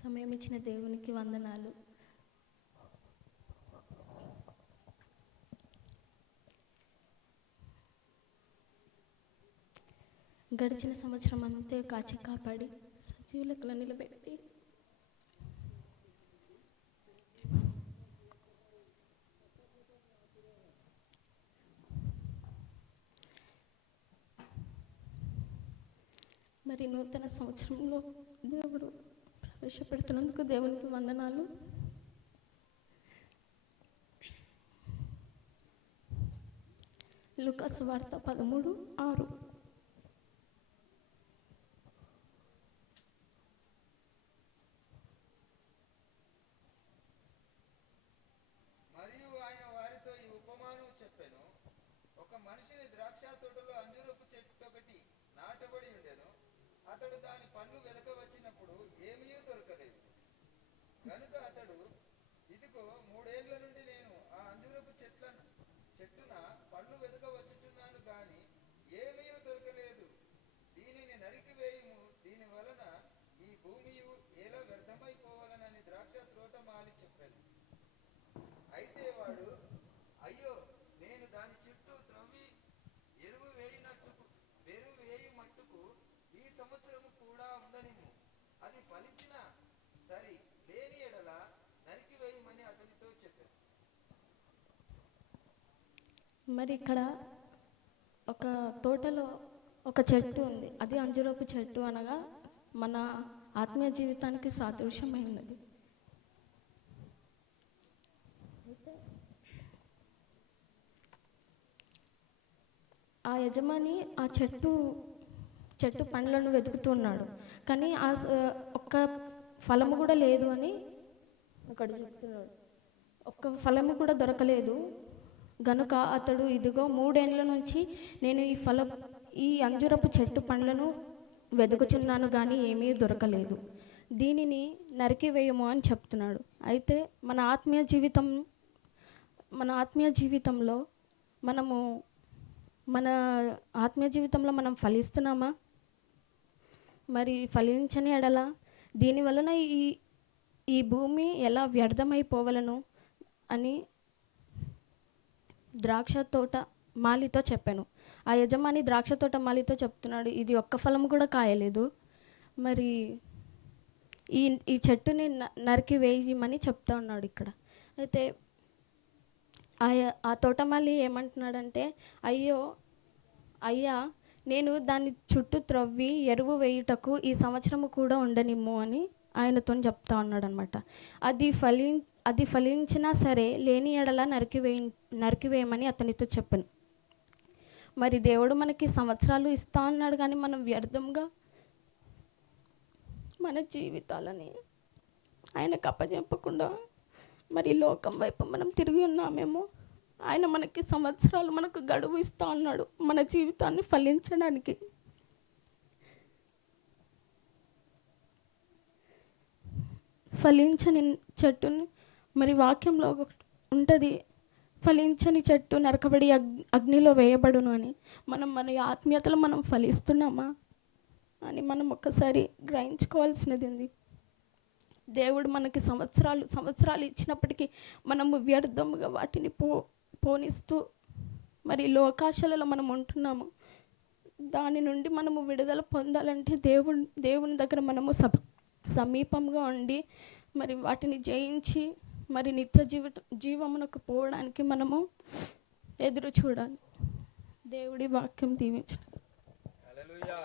సమయం ఇచ్చిన దేవునికి వందనాలు. గడిచిన సంవత్సరం అంతే కాచి కాపాడి సజీవులకుల నిలబెట్టి మరి నూతన సంవత్సరంలో దేవుడు ప్రవేశపెడుతున్నందుకు దేవునికి వందనాలు. లూకా సువార్త 13:6. మరియు ఆయన వారితో ఈ ఉపమానం చెప్పెను. ఒక మనిషిని ద్రాక్ష తోటలో అంజూరపు చెట్టు ఒకటి నాటబడి ఉండెను. అతడు దాని పండ్లు వెదక వచ్చినప్పుడు ఏమీ దొరకలేదు. గనుక అతడు, ఇదిగో 3 ఏళ్ల నుండి నేను ఆ అంజూరపు చెట్టున పండ్లు వెదక వచ్చుచున్నాను గాని ఏమీ దొరకలేదు. దీనిని నరికివేయుము, దీని వలన ఈ భూమియు ఎలా వ్యర్థమైపోవాలనని ద్రాక్ష తోటమాలి చెప్పాను. అయితే వాడు, అయ్యో, నేను దాని చుట్టూ త్రవ్వి ఎరువు వేయు మట్టుకు ఈ సంవత్సరము కూడా ఉండనిమ్ము. అది ఫలించిన సరి, లేని ఎడల నరికివేయమని అతనితో చెప్పాను. మరి ఇక్కడ ఒక తోటలో ఒక చెట్టు ఉంది. అది అంజూరపు చెట్టు అనగా మన ఆత్మీయ జీవితానికి సాదృశ్యమైనది. ఆ యజమాని ఆ చెట్టు పండ్లను వెతుకుతున్నాడు, కానీ ఒక్క ఫలము కూడా లేదు అని అక్కడ చెప్తున్నాడు. ఒక్క ఫలము కూడా దొరకలేదు. గనుక అతడు, ఇదిగో 3 ఏళ్ల నుంచి నేను ఈ అంజూరపు చెట్టు పండ్లను వెతుకుచున్నాను కానీ ఏమీ దొరకలేదు, దీనిని నరికివేయము అని చెప్తున్నాడు. అయితే మన ఆత్మీయ జీవితంలో మనం ఫలిస్తున్నామా? మరి ఫలించని ఎడల దీనివలన ఈ భూమి ఎలా వ్యర్థమైపోవలను అని ద్రాక్ష తోట మాలితో చెప్పాను. ఆ యజమాని ద్రాక్ష తోట మాలితో చెప్తున్నాడు, ఇది ఒక్క ఫలం కూడా కాయలేదు, మరి ఈ చెట్టుని నరికి వేయమని చెప్తా ఉన్నాడు ఇక్కడ. అయితే ఆ తోటమాలి ఏమంటున్నాడంటే, అయ్యా, నేను దాన్ని చుట్టూ త్రవ్వి ఎరువు వేయుటకు ఈ సంవత్సరము కూడా ఉండనిమ్ము అని ఆయనతో చెప్తా ఉన్నాడు అనమాట. అది ఫలించినా సరే, లేని ఎడల నరికివేయమని అతనితో చెప్పాను. మరి దేవుడు మనకి సంవత్సరాలు ఇస్తా ఉన్నాడు, కానీ మనం వ్యర్థంగా మన జీవితాలని ఆయనకు అప్పజెప్పకుండా మరి లోకం వైపు మనం తిరిగి ఉన్నామేమో. ఆయన మనకి సంవత్సరాలు, మనకు గడువు ఇస్తా ఉన్నాడు మన జీవితాన్ని ఫలించడానికి. ఫలించని చెట్టుని మరి వాక్యంలో ఉంటుంది, ఫలించని చెట్టు నరకబడి అగ్నిలో వేయబడును అని. మన ఆత్మీయతలో మనం ఫలిస్తున్నామా అని మనం ఒక్కసారి గ్రహించుకోవాల్సినది ఉంది. దేవుడు మనకి సంవత్సరాలు ఇచ్చినప్పటికీ మనము వ్యర్థముగా వాటిని పోనిస్తూ మరి లోకాశలలో మనం ఉంటున్నాము. దాని నుండి మనము విడుదల పొందాలంటే దేవుని దగ్గర మనము సమీపంగా ఉండి మరి వాటిని జయించి మరి నిత్య జీవమునకు పోవడానికి మనము ఎదురు చూడాలి. దేవుడి వాక్యం దీవించు. హల్లెలూయా.